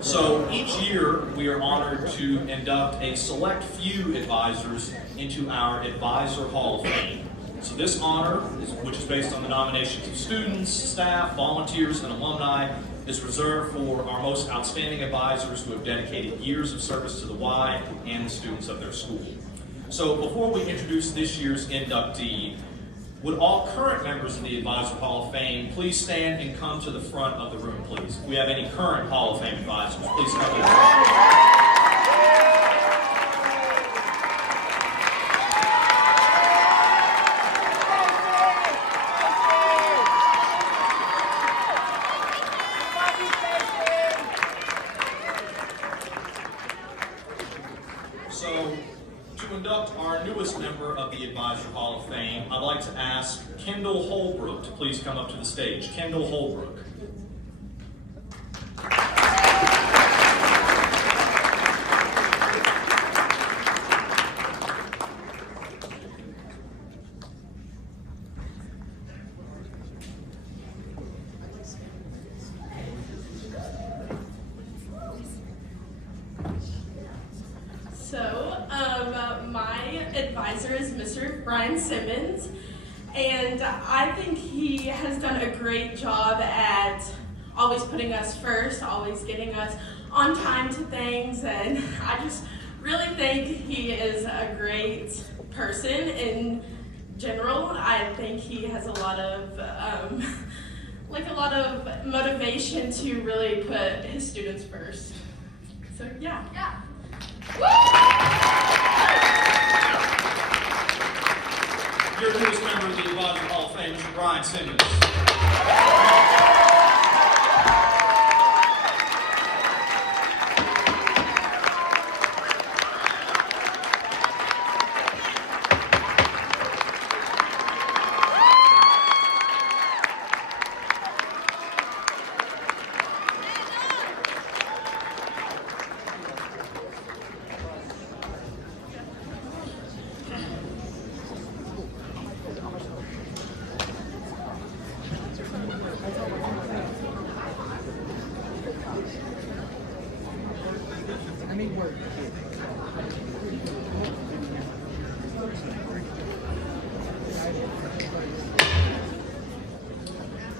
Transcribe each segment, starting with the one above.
So each year we are honored to induct a select few advisors into our Advisor Hall of Fame. So this honor, which is based on the nominations of students, staff, volunteers, and alumni, is reserved for our most outstanding advisors who have dedicated years of service to the Y and the students of their school. So before we introduce this year's inductee, would all current members of the Advisor Hall of Fame please stand and come to the front of the room, please? If we have any current Hall of Fame advisors, please come to the front. So, to induct our newest member of the Advisor Hall of Fame, I'd like to ask Kendall Holbrook to please come up to the stage. Kendall Holbrook. My advisor is Mr. Brian Simmons, and I think he has done a great job at always putting us first, always getting us on time to things, and I just really think he is a great person in general. I think he has a lot of motivation to really put his students first. So yeah. Your newest member of the Advisor Hall of Fame, Mr. Brian Simmons.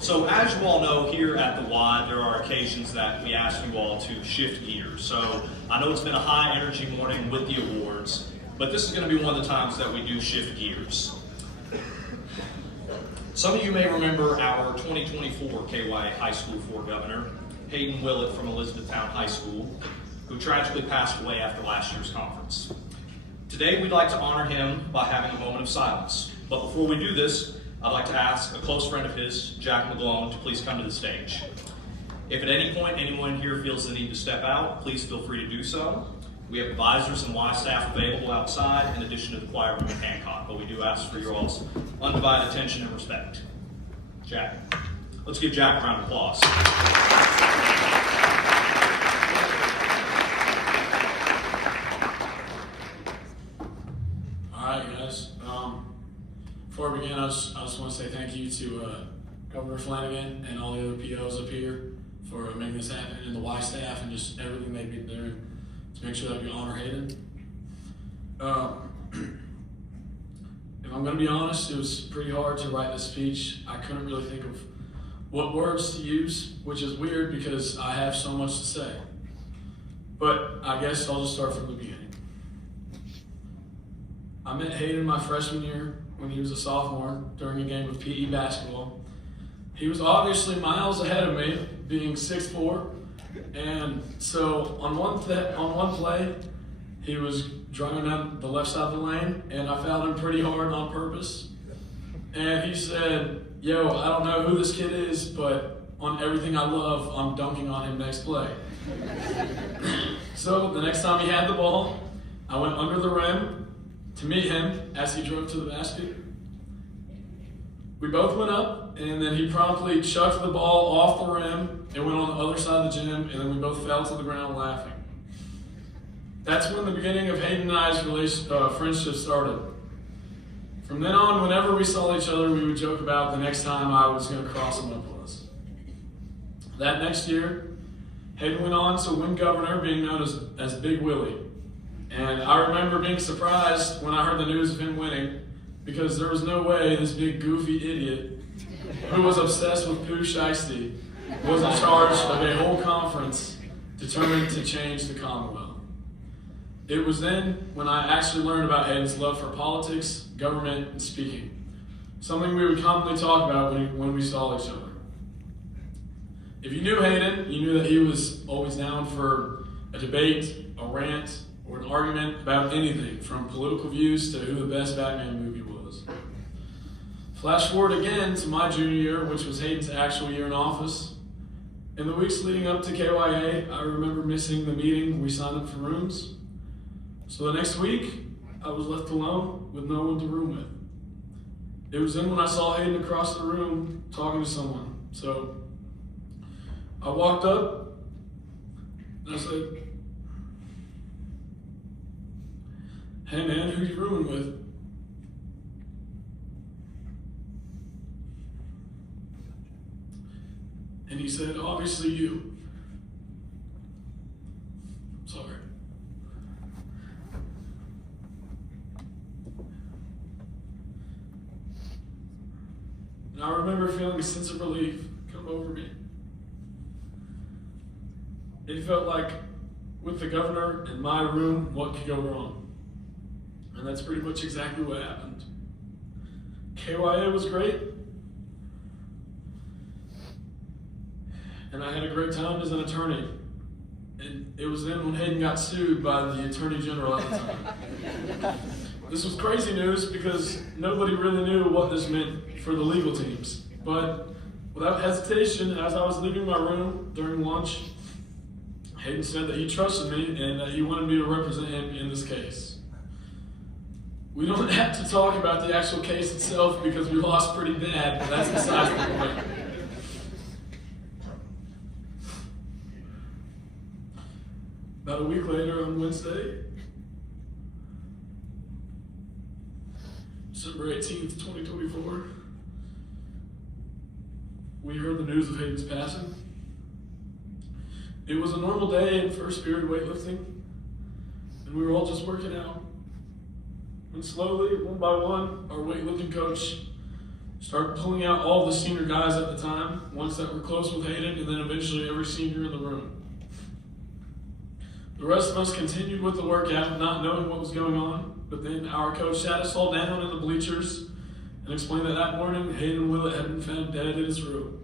So as you all know, here at the Y, there are occasions that we ask you all to shift gears. So I know it's been a high energy morning with the awards, but this is going to be one of the times that we do shift gears. Some of you may remember our 2024 KY High School 4 governor, Hayden Willett from Elizabethtown High School, who tragically passed away after last year's conference. Today we'd like to honor him by having a moment of silence. But before we do this, I'd like to ask a close friend of his, Jack McGlone, to please come to the stage. If at any point anyone here feels the need to step out, please feel free to do so. We have advisors and Y staff available outside in addition to the choir room at Hancock, but we do ask for your all's undivided attention and respect. Jack. Let's give Jack a round of applause. All right, guys. Before we begin, I just want to say thank you to Governor Flanagan and all the other POs up here for making this happen, and the Y staff and just everything they've been doing to make sure that we honor Hayden. If I'm going to be honest, it was pretty hard to write this speech. I couldn't really think of what words to use, which is weird because I have so much to say. But I guess I'll just start from the beginning. I met Hayden my freshman year when he was a sophomore during a game of PE basketball. He was obviously miles ahead of me, being 6'4", and so on one play, he was driving down the left side of the lane, and I fouled him pretty hard on purpose. And he said, "Yo, I don't know who this kid is, but on everything I love, I'm dunking on him next play." So the next time he had the ball, I went under the rim to meet him as he drove to the basket. We both went up, and then he promptly chucked the ball off the rim and went on the other side of the gym, and then we both fell to the ground laughing. That's when the beginning of Hayden and I's friendship started. From then on, whenever we saw each other, we would joke about the next time I was going to cross him up with us. That next year, Hayden went on to win governor, being known as Big Willie. And I remember being surprised when I heard the news of him winning, because there was no way this big goofy idiot who was obsessed with Pooh Shiesty was in charge of a whole conference determined to change the Commonwealth. It was then when I actually learned about Hayden's love for politics, government, and speaking, something we would commonly talk about when we saw each other. If you knew Hayden, you knew that he was always down for a debate, a rant, or an argument about anything, from political views to who the best Batman movie was. Flash forward again to my junior year, which was Hayden's actual year in office. In the weeks leading up to KYA, I remember missing the meeting we signed up for rooms. So the next week, I was left alone with no one to room with. It was then when I saw Hayden across the room talking to someone. So I walked up and I said, "Hey man, who you rooming with?" And he said, "Obviously you." Sorry. And I remember feeling a sense of relief come over me. It felt like, with the governor in my room, what could go wrong? And that's pretty much exactly what happened. KYA was great, and I had a great time as an attorney. And it was then when Hayden got sued by the Attorney General at the time. This was crazy news because nobody really knew what this meant for the legal teams. But without hesitation, as I was leaving my room during lunch, Hayden said that he trusted me and that he wanted me to represent him in this case. We don't have to talk about the actual case itself because we lost pretty bad, but that's besides the point. About a week later on Wednesday, December 18th, 2024, we heard the news of Hayden's passing. It was a normal day in first period weightlifting, and we were all just working out. And slowly, one by one, our weightlifting coach started pulling out all the senior guys at the time, ones that were close with Hayden, and then eventually every senior in the room. The rest of us continued with the workout, not knowing what was going on, but then our coach sat us all down in the bleachers and explained that morning, Hayden Willett had been found dead in his room.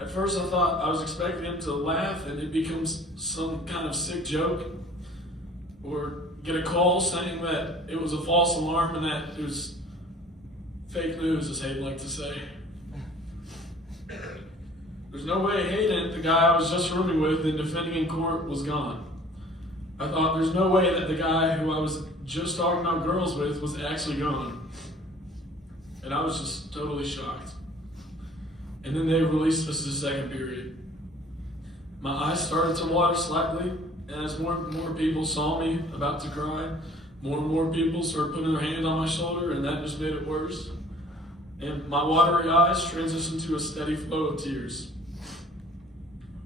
At first I thought I was expecting him to laugh and it becomes some kind of sick joke, or get a call saying that it was a false alarm and that it was fake news, as Hayden liked to say. There's no way Hayden, the guy I was just rooming with and defending in court, was gone. I thought there's no way that the guy who I was just talking about girls with was actually gone. And I was just totally shocked. And then they released us the second period. My eyes started to water slightly, and as more and more people saw me about to cry, more and more people started putting their hand on my shoulder, and that just made it worse. And my watery eyes transitioned to a steady flow of tears.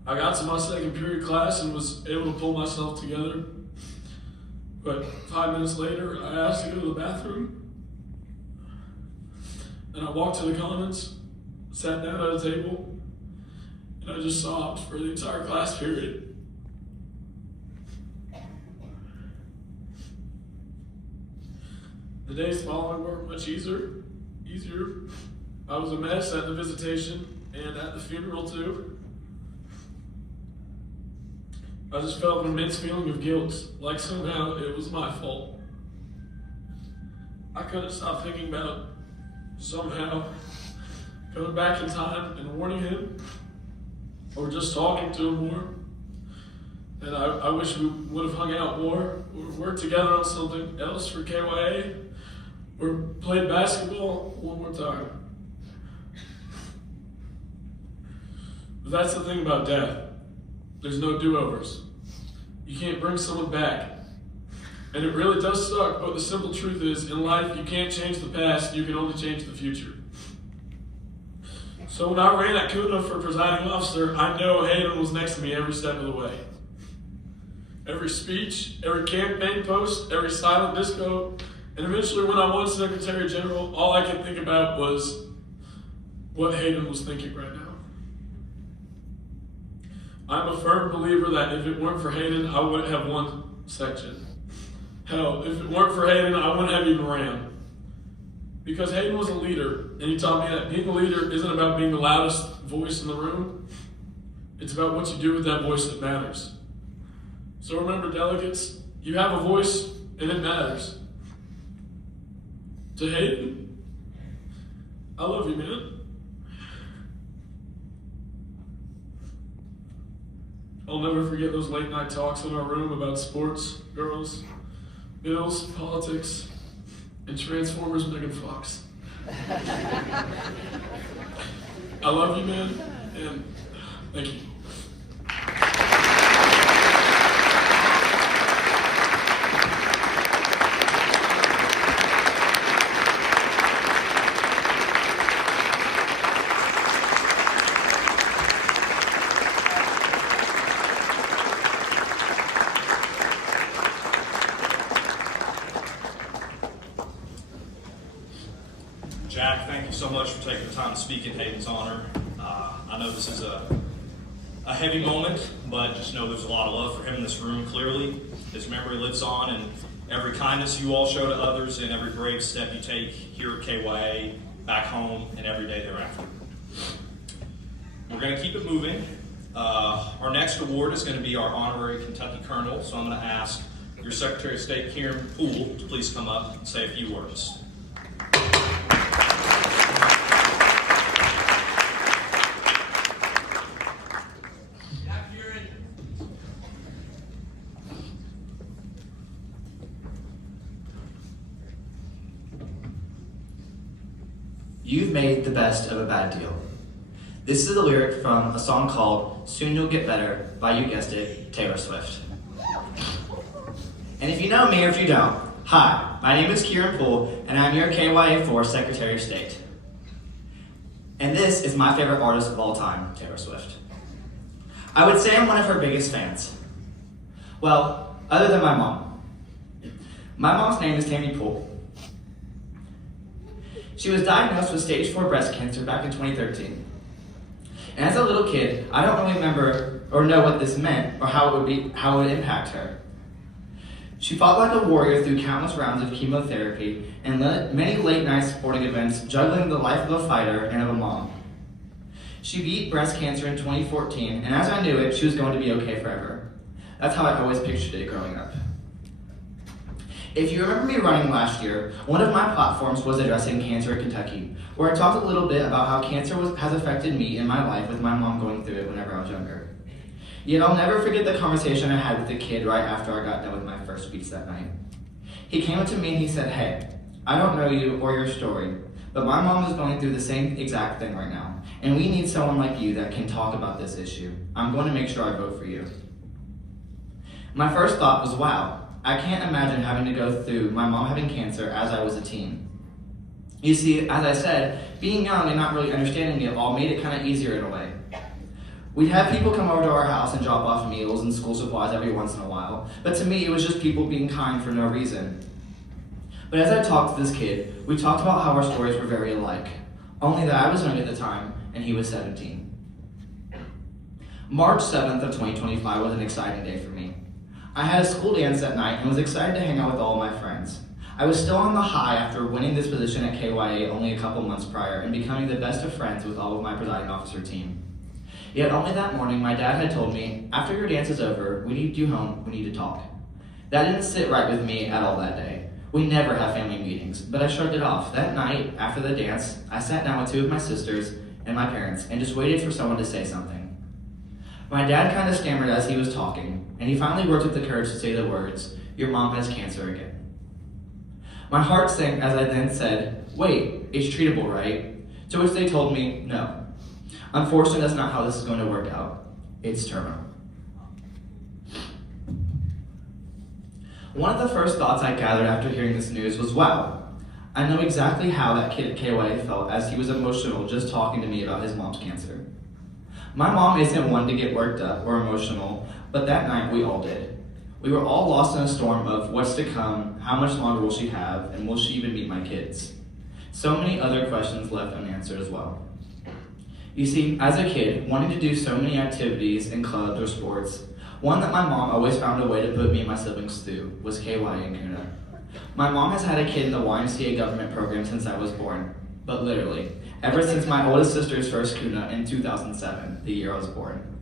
I got to my second period class and was able to pull myself together. But 5 minutes later, I asked to go to the bathroom. And I walked to the commons, sat down at a table, and I just sobbed for the entire class period. The days following were much easier. I was a mess at the visitation and at the funeral too. I just felt an immense feeling of guilt, like somehow it was my fault. I couldn't stop thinking about somehow going back in time and warning him, or just talking to him more. And I wish we would have hung out more, or worked together on something else for KYA, or played basketball one more time. But that's the thing about death. There's no do-overs. You can't bring someone back. And it really does suck, but the simple truth is, in life, you can't change the past, you can only change the future. So when I ran at Kuna for presiding officer, I know Hayden was next to me every step of the way. Every speech, every campaign post, every silent disco, and eventually when I won Secretary General, all I could think about was what Hayden was thinking right now. I'm a firm believer that if it weren't for Hayden, I wouldn't have won section. Hell, if it weren't for Hayden, I wouldn't have even ran. Because Hayden was a leader, and he taught me that being a leader isn't about being the loudest voice in the room. It's about what you do with that voice that matters. So remember, delegates, you have a voice, and it matters. To Hayden, I love you, man. I'll never forget those late night talks in our room about sports, girls, bills, politics, and Transformers Megan Fox. I love you, man, and thank you. Jack, thank you so much for taking the time to speak in Hayden's honor. I know this is a heavy moment, but just know there's a lot of love for him in this room, clearly. His memory lives on, and every kindness you all show to others and every brave step you take here at KYA, back home, and every day thereafter. We're going to keep it moving. Our next award is going to be our honorary Kentucky Colonel, so I'm going to ask your Secretary of State, Kieran Poole, to please come up and say a few words. You've made the best of a bad deal. This is a lyric from a song called Soon You'll Get Better by, you guessed it, Taylor Swift. And if you know me or if you don't, hi, my name is Kieran Poole, and I'm your KYA4 Secretary of State. And this is my favorite artist of all time, Taylor Swift. I would say I'm one of her biggest fans. Well, other than my mom. My mom's name is Tammy Poole. She was diagnosed with stage 4 breast cancer back in 2013. And as a little kid, I don't really remember or know what this meant or how it would impact her. She fought like a warrior through countless rounds of chemotherapy and many late night sporting events, juggling the life of a fighter and of a mom. She beat breast cancer in 2014, and as I knew it, she was going to be okay forever. That's how I always pictured it growing up. If you remember me running last year, one of my platforms was addressing cancer in Kentucky, where I talked a little bit about how cancer has affected me in my life with my mom going through it whenever I was younger. Yet I'll never forget the conversation I had with the kid right after I got done with my first speech that night. He came up to me and he said, "Hey, I don't know you or your story, but my mom is going through the same exact thing right now, and we need someone like you that can talk about this issue. I'm going to make sure I vote for you." My first thought was, wow, I can't imagine having to go through my mom having cancer as I was a teen. You see, as I said, being young and not really understanding it all made it kind of easier in a way. We'd have people come over to our house and drop off meals and school supplies every once in a while, but to me it was just people being kind for no reason. But as I talked to this kid, we talked about how our stories were very alike, only that I was young at the time and he was 17. March 7th of 2025 was an exciting day for me. I had a school dance that night and was excited to hang out with all of my friends. I was still on the high after winning this position at KYA only a couple months prior and becoming the best of friends with all of my presiding officer team. Yet only that morning, my dad had told me, "After your dance is over, we need you home, we need to talk." That didn't sit right with me at all that day. We never have family meetings, but I shrugged it off. That night, after the dance, I sat down with two of my sisters and my parents and just waited for someone to say something. My dad kind of stammered as he was talking, and he finally worked up the courage to say the words, "Your mom has cancer again." My heart sank as I then said, "Wait, it's treatable, right?" To which they told me, "No. Unfortunately, that's not how this is going to work out. It's terminal." One of the first thoughts I gathered after hearing this news was, wow, I know exactly how that kid at KYA felt as he was emotional just talking to me about his mom's cancer. My mom isn't one to get worked up or emotional, but that night we all did. We were all lost in a storm of what's to come, how much longer will she have, and will she even meet my kids? So many other questions left unanswered as well. You see, as a kid, wanting to do so many activities in clubs or sports, one that my mom always found a way to put me and my siblings through was KYA and Kuna. My mom has had a kid in the YMCA government program since I was born, but literally, ever since my oldest sister's first Kuna in 2007, the year I was born.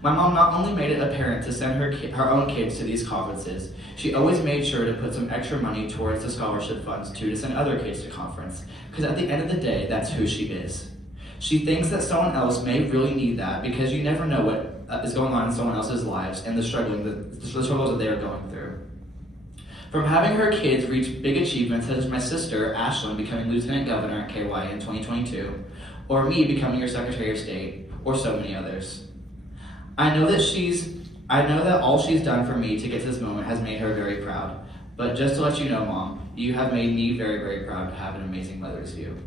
My mom not only made it apparent to send her own kids to these conferences, she always made sure to put some extra money towards the scholarship funds too to send other kids to conference, because at the end of the day, that's who she is. She thinks that someone else may really need that because you never know what is going on in someone else's lives and the struggles that they are going through. From having her kids reach big achievements such as my sister, Ashlyn, becoming Lieutenant Governor at KY in 2022, or me becoming your Secretary of State, or so many others. I know that all she's done for me to get to this moment has made her very proud. But just to let you know, Mom, you have made me very, very proud to have an amazing mother as you.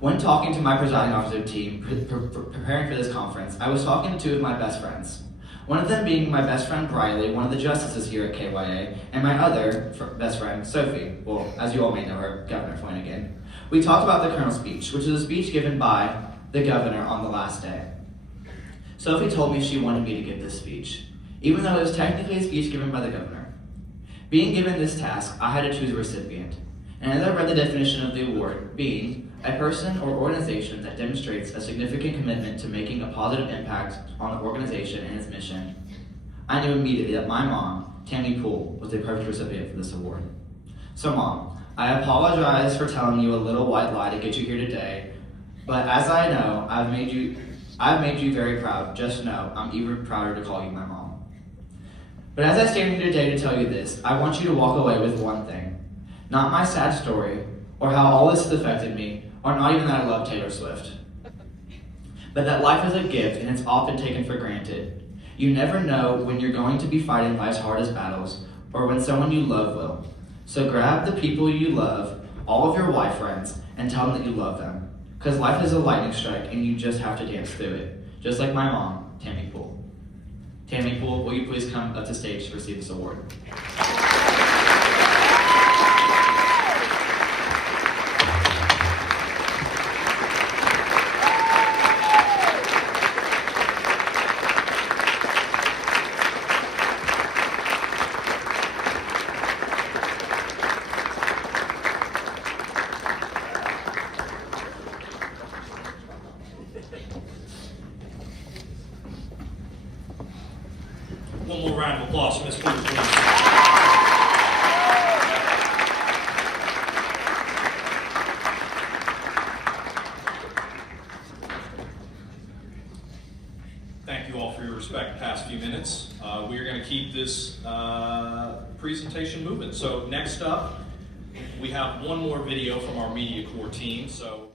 When talking to my presiding officer team preparing for this conference, I was talking to two of my best friends. One of them being my best friend Briley, one of the justices here at KYA, and my other best friend, Sophie, well, as you all may know her, Governor Flanagan. We talked about the Colonel's speech, which is a speech given by the governor on the last day. Sophie told me she wanted me to give this speech, even though it was technically a speech given by the governor. Being given this task, I had to choose a recipient. And as I read the definition of the award, being a person or organization that demonstrates a significant commitment to making a positive impact on the organization and its mission, I knew immediately that my mom, Tammy Poole, was the perfect recipient for this award. So Mom, I apologize for telling you a little white lie to get you here today, but as I know I've made you very proud, just know I'm even prouder to call you my mom. But as I stand here today to tell you this, I want you to walk away with one thing. Not my sad story, or how all this has affected me, or not even that I love Taylor Swift. But that life is a gift and it's often taken for granted. You never know when you're going to be fighting life's hardest battles, or when someone you love will. So grab the people you love, all of your Y friends, and tell them that you love them. Because life is a lightning strike and you just have to dance through it. Just like my mom, Tammy Poole. Tammy Poole, will you please come up to stage to receive this award? One more round of applause for Ms. Poole, please. Thank you all for your respect the past few minutes. We are going to keep this presentation moving. So next up, we have one more video from our Media Corps team. So.